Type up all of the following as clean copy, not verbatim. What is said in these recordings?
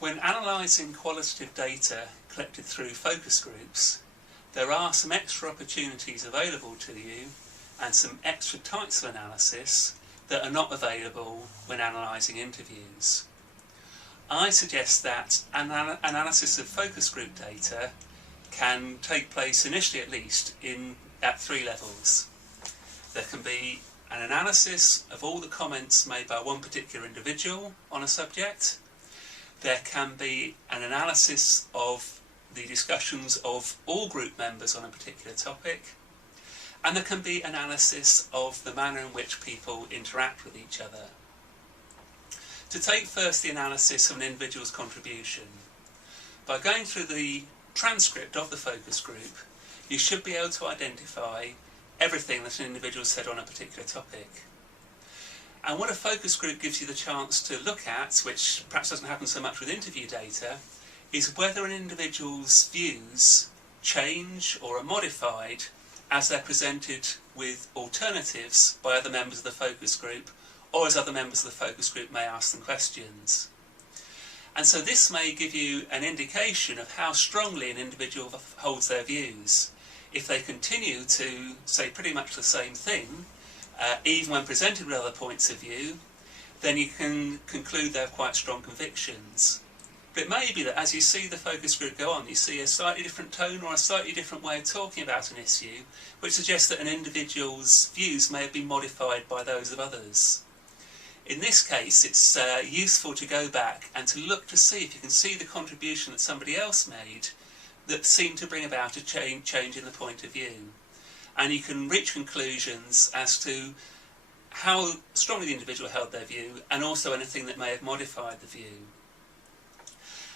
When analysing qualitative data collected through focus groups, there are some extra opportunities available to you and some extra types of analysis that are not available when analysing interviews. I suggest that analysis of focus group data can take place initially at least at 3 levels. There can be an analysis of all the comments made by one particular individual on a subject. There can be an analysis of the discussions of all group members on a particular topic. And there can be analysis of the manner in which people interact with each other. To take first the analysis of an individual's contribution, by going through the transcript of the focus group, you should be able to identify everything that an individual said on a particular topic. And what a focus group gives you the chance to look at, which perhaps doesn't happen so much with interview data, is whether an individual's views change or are modified as they're presented with alternatives by other members of the focus group, or as other members of the focus group may ask them questions. And so this may give you an indication of how strongly an individual holds their views. If they continue to say pretty much the same thing, even when presented with other points of view, then you can conclude they have quite strong convictions. But it may be that as you see the focus group go on, you see a slightly different tone or a slightly different way of talking about an issue, which suggests that an individual's views may have been modified by those of others. In this case, it's useful to go back and to look to see if you can see the contribution that somebody else made that seemed to bring about a change in the point of view. And you can reach conclusions as to how strongly the individual held their view, and also anything that may have modified the view.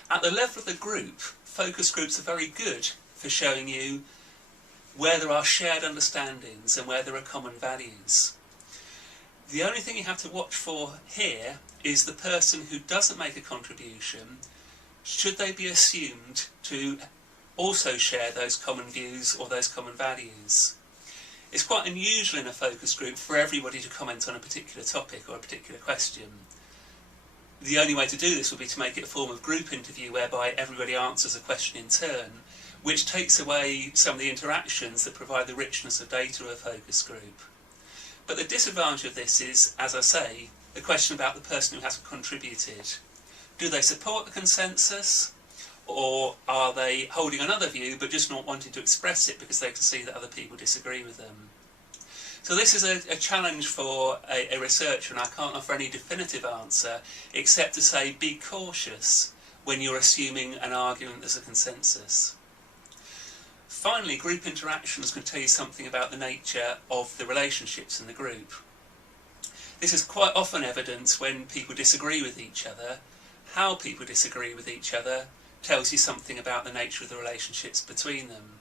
At the level of the group, focus groups are very good for showing you where there are shared understandings and where there are common values. The only thing you have to watch for here is the person who doesn't make a contribution. Should they be assumed to also share those common views or those common values? It's quite unusual in a focus group for everybody to comment on a particular topic or a particular question. The only way to do this would be to make it a form of group interview whereby everybody answers a question in turn, which takes away some of the interactions that provide the richness of data of a focus group. But the disadvantage of this is, as I say, the question about the person who hasn't contributed. Do they support the consensus, or are they holding another view but just not wanting to express it because they can see that other people disagree with them? So this is a challenge for a researcher, and I can't offer any definitive answer except to say be cautious when you're assuming an argument there's a consensus. Finally, group interactions can tell you something about the nature of the relationships in the group. This is quite often evident when people disagree with each other. How people disagree with each other tells you something about the nature of the relationships between them.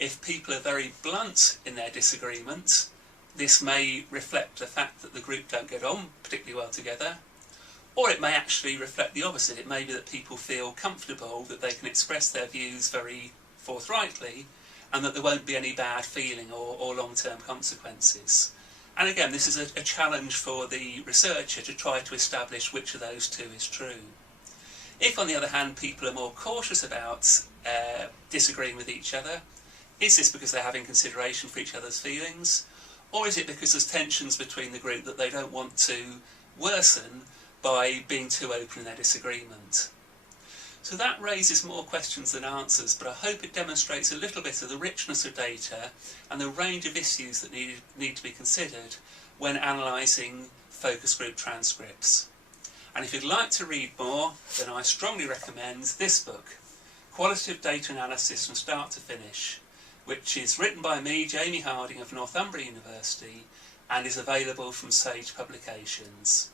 If people are very blunt in their disagreement, this may reflect the fact that the group don't get on particularly well together, or it may actually reflect the opposite. It may be that people feel comfortable that they can express their views very forthrightly and that there won't be any bad feeling or long-term consequences. And again, this is a challenge for the researcher to try to establish which of those two is true. If, on the other hand, people are more cautious about disagreeing with each other, is this because they're having consideration for each other's feelings? Or is it because there's tensions between the group that they don't want to worsen by being too open in their disagreement? So that raises more questions than answers, but I hope it demonstrates a little bit of the richness of data and the range of issues that need to be considered when analysing focus group transcripts. And if you'd like to read more, then I strongly recommend this book, Qualitative Data Analysis from Start to Finish, which is written by me, Jamie Harding of Northumbria University, and is available from Sage Publications.